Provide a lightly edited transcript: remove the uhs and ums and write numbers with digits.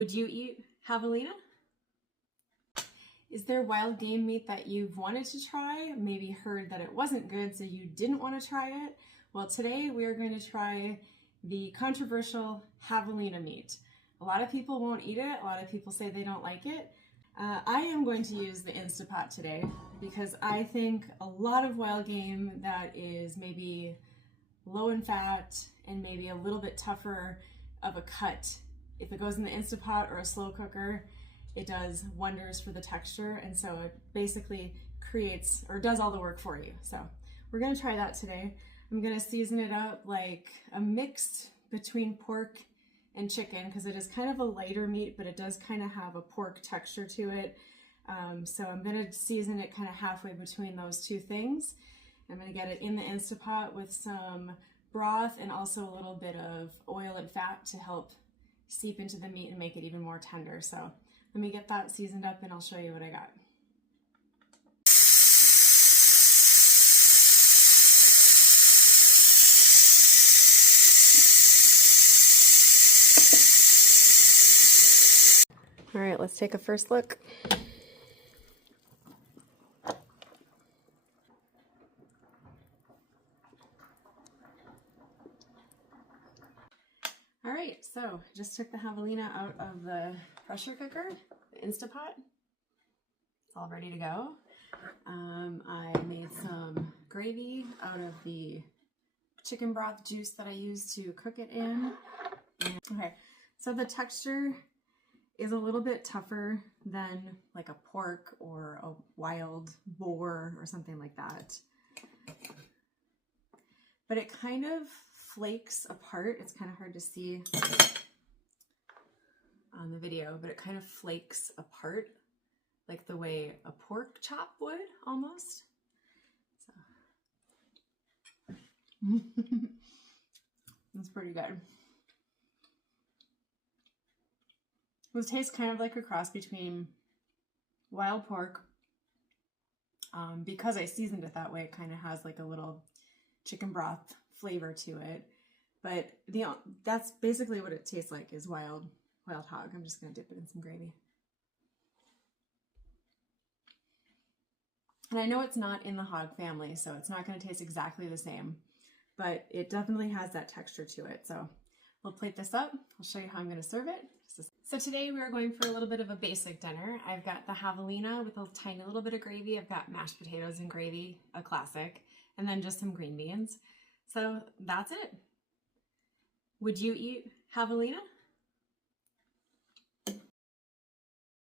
Would you eat javelina? Is there wild game meat that you've wanted to try? Maybe heard that it wasn't good, so you didn't want to try it? Well, today we are going to try the controversial javelina meat. A lot of people won't eat it. A lot of people say they don't like it. I am going to use the Instapot today because I think a lot of wild game that is maybe low in fat and maybe a little bit tougher of a cut, if it goes in the Instapot or a slow cooker, it does wonders for the texture, and so it basically creates or does all the work for you. So we're gonna try that today. I'm gonna season it up like a mix between pork and chicken because it is kind of a lighter meat, but it does kind of have a pork texture to it. So I'm gonna season it kind of halfway between those two things. I'm gonna get it in the Instapot with some broth and also a little bit of oil and fat to help seep into the meat and make it even more tender. So let me get that seasoned up and I'll show you what I got. All right, let's take a first look. All right, so just took the javelina out of the pressure cooker, the Instapot. It's all ready to go. I made some gravy out of the chicken broth juice that I used to cook it in. Okay, so the texture is a little bit tougher than like a pork or a wild boar or something like that. But it kind of flakes apart. It's kind of hard to see on the video, but it kind of flakes apart like the way a pork chop would almost. So. That's pretty good. This tastes kind of like a cross between wild pork. Because I seasoned it that way, it kind of has like a little chicken broth flavor to it. But that's basically what it tastes like, is wild hog. I'm just gonna dip it in some gravy. And I know it's not in the hog family, so it's not gonna taste exactly the same, but it definitely has that texture to it. So we'll plate this up. I'll show you how I'm gonna serve it. So today we are going for a little bit of a basic dinner. I've got the javelina with a tiny little bit of gravy. I've got mashed potatoes and gravy, a classic, and then just some green beans. So that's it. Would you eat javelina?